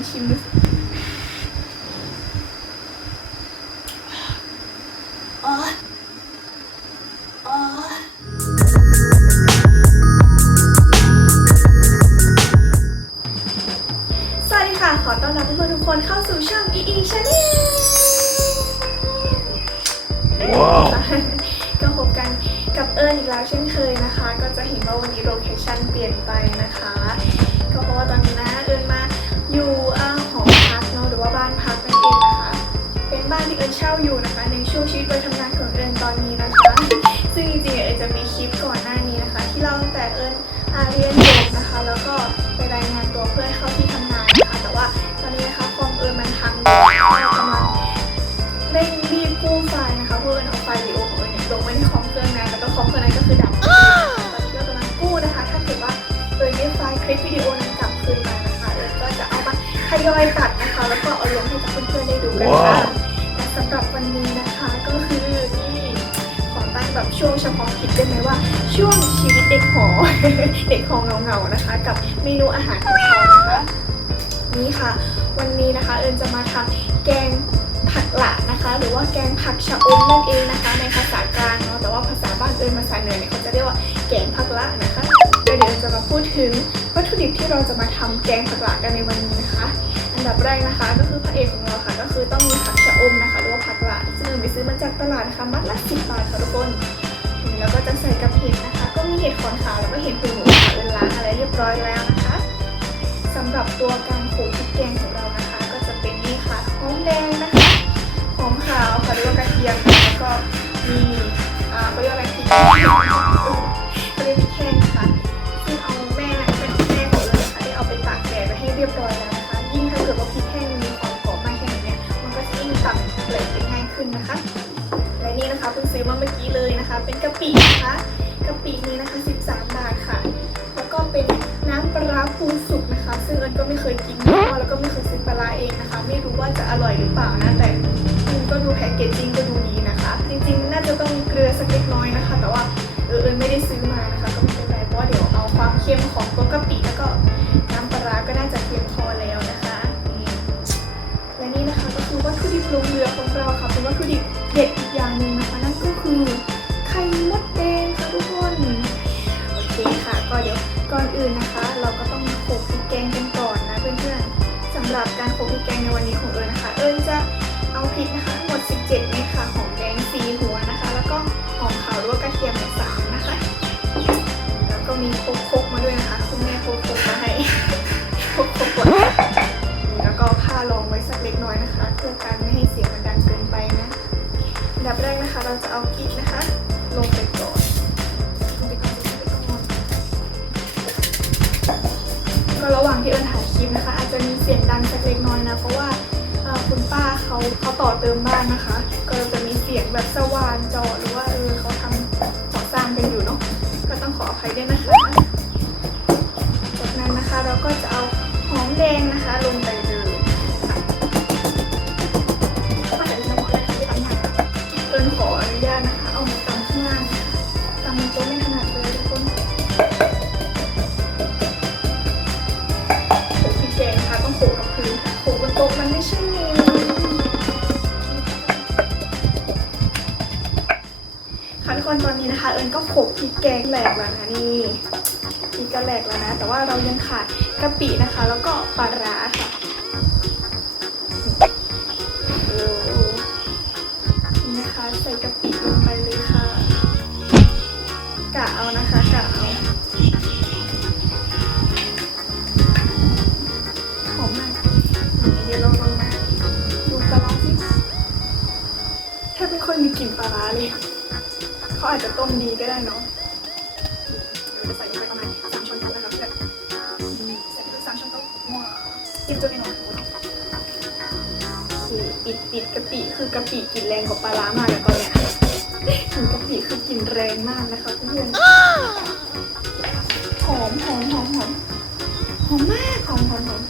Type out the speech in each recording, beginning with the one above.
องชิมดูสิอ๋ออ๋อสวัสดีค่ะขอต้อนรับเพื่อนๆทุกคนเข้าสู่ช่อง EE Channel ว้าวก็พบกันกับเอิญอีกแล้วเช่นเคยนะคะ ก็จะเห็นว่าวันนี้โลเคชั่นเปลี่ยนไปนะคะ ก็เพราะว่าตอนนี้นะ เช่าอยู่นะคะ ในช่วงชีวิตวัยทำงานของเอิญตอนนี้นะคะ ซึ่งจริงๆเอิญจะมีคลิปก่อนหน้านี้นะคะ ที่เล่าตั้งแต่เอิญอาเรียนจบนะคะ แล้วก็ไปรายงานตัวเพื่อให้เข้าที่ทำงานนะคะแต่ว่าตอนนี้นะคะคอมเอิญมันพังอยู่กำลังเร่งรีบกู้ไฟล์นะคะเพื่อเอาไฟล์วิดีโอของเอิญเนี่ยลงไว้ในคอมเครื่องนั้นแล้วก็คอมเครื่องนั้นก็คือดับตอนนี้ก็กำลังกู้นะคะ ถ้าเกิดว่าเอิญได้ไฟล์คลิปวิดีโอนั้นกลับคืนมานะคะเอิญก็จะเอามาทยอยตัดนะคะ แล้วก็เอาลงให้กับเพื่อนๆได้ดูกันค่ะ สำหรับวันนี้นะคะก็คือนี่ขอตั้งแบบช่วงเฉพาะกิจได้ไหมว่า ช่วงชีวิตเด็กหอเด็กหอเงาๆนะคะ กับเมนูอาหารของเขานะคะนี่ค่ะ วันนี้นะคะเอิญจะมาทำแกงผักหลานะคะ หรือว่าแกงผักชะอมนั่นเองนะคะ ในภาษากลางเนาะแต่ว่าภาษาบ้านเอิญภาษาเหนือเนี่ยเขาจะเรียกว่าแกงผักหละนะคะเดี๋ยวเอิญจะมาพูดถึงวัตถุดิบที่เราจะมาทำแกงผักหลากันในวันนี้นะคะ ดับแรกนะคะ ก็คือพระเอกของเราค่ะ ก็คือต้องมีผักชะอมนะคะหรือว่าผักหลาซึ่งเอิญไปซื้อมาจากตลาดนะคะมัดละสิบบาทค่ะทุกคนแล้วก็จะใส่กับเห็ดนะคะ ก็มีเห็ดขอนขาวแล้วก็เห็ดหูหนูค่ะเอิญล้างอะไรเรียบร้อยแล้วนะคะสำหรับตัวการโขลกพริกแกงของเรานะคะ ก็จะเป็นนี่ค่ะหอมแดงนะคะหอมขาวค่ะหรือว่ากระเทียมแล้วก็มีอ่าเขาเรียกอะไรพริก ขึ้นนะคะ และนี่นะคะเพิ่งซื้อมาเมื่อกี้เลยนะคะ เป็นกะปินะคะกะปินี้นะคะ 13 บาทค่ะ แล้วก็เป็นน้ำปลาปูสุกนะคะ ซึ่งเอิญก็ไม่เคยกินมาก่อนแล้วก็ไม่เคยซื้อปลาเองนะคะ ไม่รู้ว่าจะอร่อยหรือเปล่านะแต่ก็ดูแพ็กเกจจิ้งก็ดูดีนะคะ จริงๆ น่าจะต้องมีเกลือสักเล็กน้อยนะคะ แต่ว่าเออเอิญไม่ได้ซื้อมานะคะ ก็ไม่เป็นไรเพราะว่าเดี๋ยวเอาความเค็มของตัวกะปิแล้วก็น้ำปลาก็น่าจะเพียงพอแล้วนะคะและนี่นะคะก็คือวัตถุดิบลงเรือของ อนอื่นนะคะ เราก็ต้องโขลกพริกแกงกันก่อนนะเพื่อนๆสำหรับการโขลกพริกแกงในวันนี้ของเอิญนะคะ เอิญจะเอาพริกนะคะหมด 17เม็ดค่ะหอมแดง4หัวนะคะ แล้วก็หอมขาวรือว่ากระเทียมสามนะคะ แล้วก็มีโคกๆมาด้วยนะคะคุณแม่โคกๆมาให้โคกๆไว้แล้วก็ผ้ารองไว้สักเล็กน้อยนะคะ เพื่อการไม่ให้เสียงมันดังเกินไปนะอันดับแรกนะคะ เราจะเอาพริกนะคะ ล็กน้อยนะ เพราะว่าคุณป้าเขาเขาต่อเติมบ้านนะคะ ก็จะมีเสียงแบบสว่านจอหรือว่าเออเขาทำก่อสร้างกันอยู่เนาะก็ต้องขออภัยด้วยนะคะ จากนั้นนะคะเราก็จะเอาหอมแดงนะคะลงไปเลยป้าเดี๋ยวจะบอกอะไรที่ตำอย่างเอิญขออนุญาตนะ คนตอนนี้นะคะ เอิญก็โขลกพริกแกงแหลกแล้วนะนี่พริกก็แหลกแล้วนะ แต่ว่าเรายังขาดกะปินะคะ แล้วก็ปลาร้าค่ะนะคะใส่กะปิลงไปเลยค่ะกะเอานะคะกะเอาหอมมากเดี๋ยวเราลองมาดูปลาร้าสิถ้าเป็นคนมีกลิ่นปลาร้าเลย อาจจะต้มดีก็ได้เนาะเดี๋ยวจะใส่ลงไปประมาณสามช้อนโต๊ะนะครับเพื่อนอืมใส่ไปสามช้อนโต๊ะว้าวจิ้มตัวนี้หน่อยนี่ปิดปิดกะปิคือกะปิกลิ่นแรงกว่าปลาร้ามากเลยตอนเนี้ยถึงกะปิคือกลิ่นแรงมากนะคะเพื่อนหอมหอมหอมหอมหอมมากหอมหอมหอม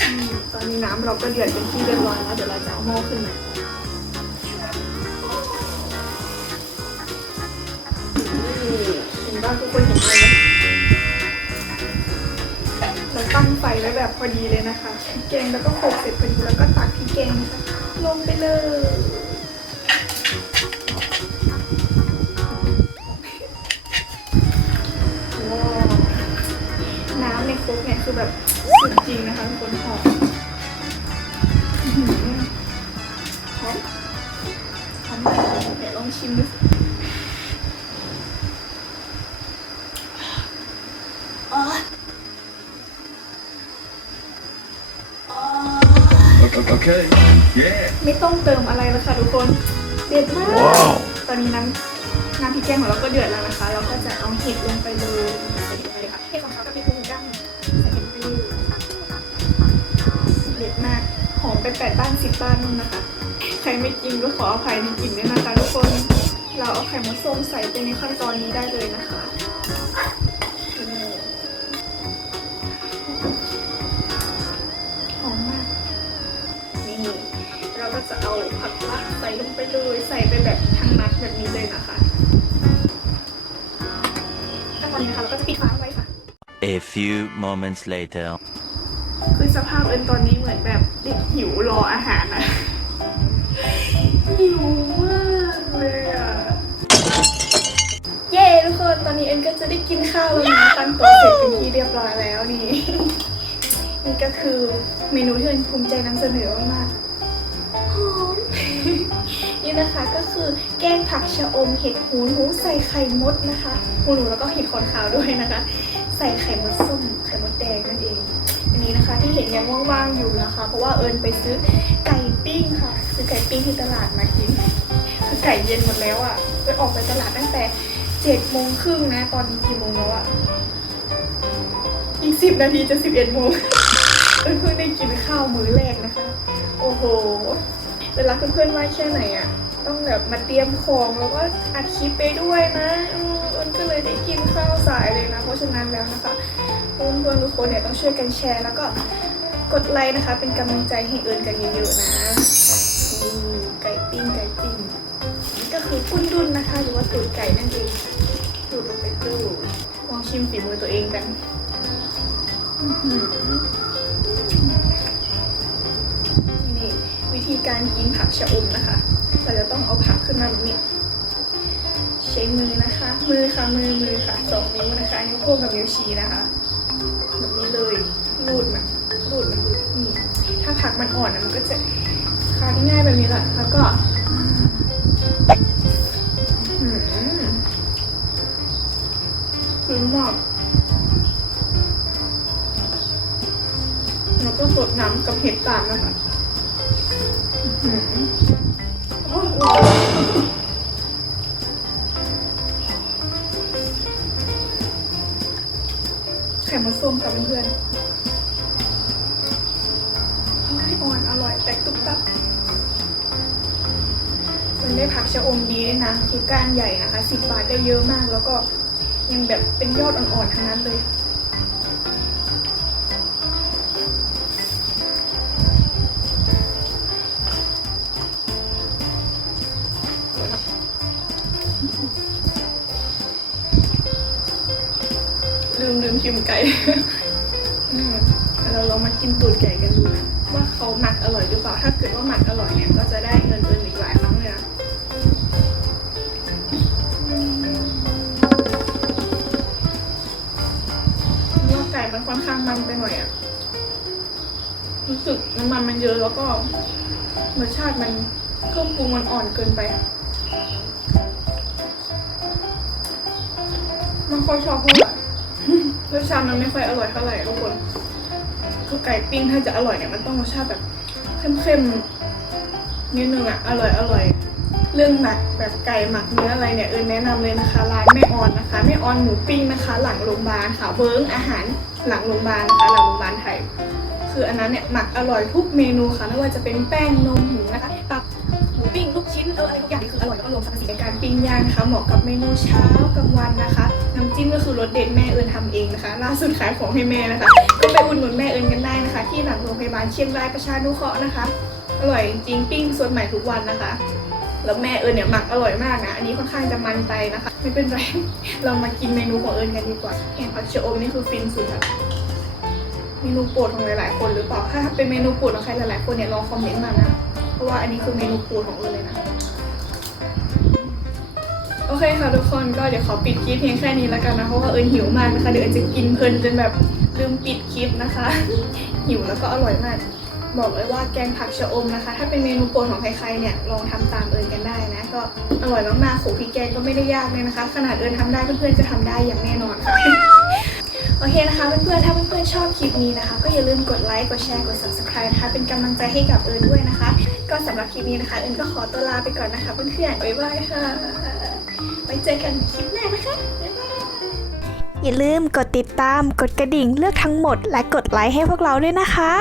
อืมตอนนี้น้ำเราก็เดือดเป็นที่เรียบร้อยแล้วเดี๋ยวเราจะเอาหม้อขึ้นมา เห็นว่าทุกคนเห็นไหมเราตั้งไฟไว้แบบพอดีเลยนะคะพริกแกงแล้วก็โขลกเสร็จพอดีแล้วก็ตักพริกแกงนะคะลงไปเลยว้าวน้ำในครกเนี่ยคือแบบสุดจริงนะคะทุกคนหอมหอหอมหอมมากเดี๋ยวลองชิมดูสิอ๋อ Okay. Yeah. ไม่ต้องเติมอะไรแล้วค่ะทุกคนเด็ดมากว้าวตอนนี้น้ำน้ำพริกแกงของเราก็เดือดแล้วนะคะ เราก็จะเอาเห็ดลงไปเลยใส่เห็ดไปเลยค่ะเห็ดของเขาก็เป็นกุ้งกั้งใส่เห็ดไปเลยเด็ดมาก หอมไปแปดบ้านสิบบ้านนู่นนะคะ ใครไม่กินก็ขออภัยในกลิ่นด้วยนะคะทุกคน เราเอาไข่มดส้มใส่ไปในขั้นตอนนี้ได้เลยนะคะ เราก็จะเอาผักละใส่ลงไปเลยใส่ไปแบบทั้งนัดแบบนี้เลยนะคะแล้วตอนนี้นะคะเราก็จะปิดฝาไว้ค่ะ A few moments later. คือสภาพเอิญตอนนี้เหมือนแบบเด็กหิวรออาหารนะหิวมากเลยอะเย้ทุกคนตอนนี้เอ็นก็จะได้กินข้าวแล้วนะตั้งโต๊ะเสร็จเป็นที่เรียบร้อยแล้วนี่นี่ก็คือเมนูที่เอ็นภูมิใจนำเสนอมากๆหอม นี่นะคะก็คือแกงผักชะอมเห็ดหูหนูใส่ไข่มดนะคะหูหนูแล้วก็เห็ดขนขาวด้วยนะคะ ใส่ไข่มดส้มไข่มดแดงนั่นเอง อันนี้นะคะที่เห็นยังว่างๆอยู่นะคะ เพราะว่าเอิญไปซื้อไก่ปิ้งค่ะ ซื้อไก่ปิ้งที่ตลาดมากินคือไก่เย็นหมดแล้วอะเอิญออกไปตลาดตั้งแต่เจ็ดโมงครึ่งนะ ตอนนี้กี่โมงแล้วอะอีกสิบนาทีจะสิบเอ็ดโมงเอิญเพิ่งได้กินข้าวมื้อแรกนะคะ โอ้โห เวลาเพื่อนๆว่าแค่ไหนอะต้องแบบมาเตรียมของแล้วก็อัดคลิปไปด้วยนะอืมเอิญก็เลยได้กินข้าวสายเลยนะ เพราะฉะนั้นแล้วนะคะเพื่อนๆทุกคนเนี่ยต้องช่วยกันแชร์ แล้วก็กดไลค์นะคะ เป็นกำลังใจให้เอิญกันเยอะๆนะไก่ปิ้งไก่ปิ้งนี่ก็คือปุ้นดุนนะคะ หรือว่าตูดไก่นั่นเองตูดลงไปตู้ลองชิมฝีมือตัวเองกัน อือ การกินผักชะอมนะคะ เราจะต้องเอาผักขึ้นมาแบบนี้ ใช้มือนะคะ มือค่ะมือมือค่ะสองนิ้วนะคะ นิ้วโป้งกับนิ้วชี้นะคะแบบนี้เลยรูดมันรูดมันรูดนี่ถ้าผักมันอ่อนนะมันก็จะคาที่ง่ายแบบนี้แหละแล้วก็อืมคือมแล้วก็สดน้ำกับเห็ดตามนะคะ ไข่มดส้มค่ะเพื่อนๆอร่อยอ่อนอร่อยแตกตุ๊บตับมันได้ผักชะอมดีด้วยนะ คือก้านใหญ่นะคะสิบบาทได้เยอะมากแล้วก็ยังแบบเป็นยอดอ่อนๆทั้งนั้นเลย มไก่เราลองมากินตูดไก่กันดูนะว่าเขาหมักอร่อยหรือเปล่า ถ้าเกิดว่าหมักอร่อยเนี่ยก็จะได้เงินเดือนอีกหลายครั้งเลยนะอืมว่าไก่มันค่อนข้างมันไปหน่อยอะรู้สึกน้ำมันมันเยอะแล้วก็รสชาติมันเครื่องปรุงมันอ่อนเกินไปไมันค่อยชอบเท่าไห รสชาติมันไม่ค่อยอร่อยเท่าไหร่ทุกคนคือไก่ปิ้งถ้าจะอร่อยเนี่ยมันต้องรสชาติแบบเข้มๆนิดนึงอะอร่อยอร่อยเรื่องหมักแบบไก่หมักเนื้ออะไรเนี่ยเออแนะนำเลยนะคะร้านแม่ออนนะคะแม่ออนหมูปิ้งนะคะ หลังโรงพยาบาลค่ะเบิ้งอาหารหลังโรงพยาบาลนะคะหลังโรงพยาบาลไทยคืออันนั้นเนี่ยหมักอร่อยทุกเมนูค่ะไม่ว่าจะเป็นแป้งนมหมูนะคะตับหมูปิ้งลูกชิ้นเอออะไรทุกอย่างคืออร่อยแล้วก็รวมสรรพสิ่งในการปิ้งย่างนะคะเหมาะกับเมนูเช้ากลางวันนะคะ น้ำจิ้มก็คือรสเด็ดแม่เอิญทำเองนะคะล่าสุดขายของให้แม่นะคะ ก็ไปอุดหนุนแม่เอิญกันได้นะคะ ที่หลังโรงพยาบาลเชียงรายประชานุเคราะห์นะคะ อร่อยจริงปิ้งสดใหม่ทุกวันนะคะ แล้วแม่เอิญเนี่ยหมักอร่อยมากนะ อันนี้ค่อนข้างจะมันไปนะคะ ไม่เป็นไร เรามากินเมนูของเอิญกันดีกว่าแกงผักชะอมนี่คือฟินสุดอะเมนูโปรดของหลายๆ คนหรือเปล่าถ้าเป็นเมนูโปรดของใครหลายๆคนเนี่ยลองคอมเมนต์มานะ เพราะว่าอันนี้คือเมนูโปรดของเอิญเลยนะ อเคค่ะทุกคนก็เดี๋ยวขอปิดคลิปเพียงแค่นี้แล้วกันนะเพราะว่าเอิญหิวมากนะคะเดี๋ยวเอิญจะกินเพลินจนแบบลืมปิดคลิปนะคะ หิวแล้วก็อร่อยมาก บอกเลยว่าแกงผักชะอมนะคะ ถ้าเป็นเมนูโปรดของใครๆเนี่ยลองทำตามเอิญกันได้นะ ก็อร่อยมากๆโขพริกแกงก็ไม่ได้ยากเลยนะคะ ขนาดเอิญทำได้เพื่อนๆก็ทำได้อย่างแน่นอนค่ะโอเคนะคะเพื่อนๆถ้าเพื่อนๆชอบคลิปนี้นะคะ ก็อย่าลืมกดไลค์กดแชร์กด subscribe นะคะ เป็นกำลังใจให้กับเอิญด้วยนะคะ ก็สำหรับคลิปนี้นะคะ เอิญก็ขอตัวลาไปก่อนนะคะ เพื่อนๆบ๊ายบายค่ะ ไว้เจอกันคลิปหน้านะคะ บ๊ายบาย อย่าลืมกดติดตาม กดกระดิ่งเลือกทั้งหมด และกดไลค์ให้พวกเราด้วยนะคะ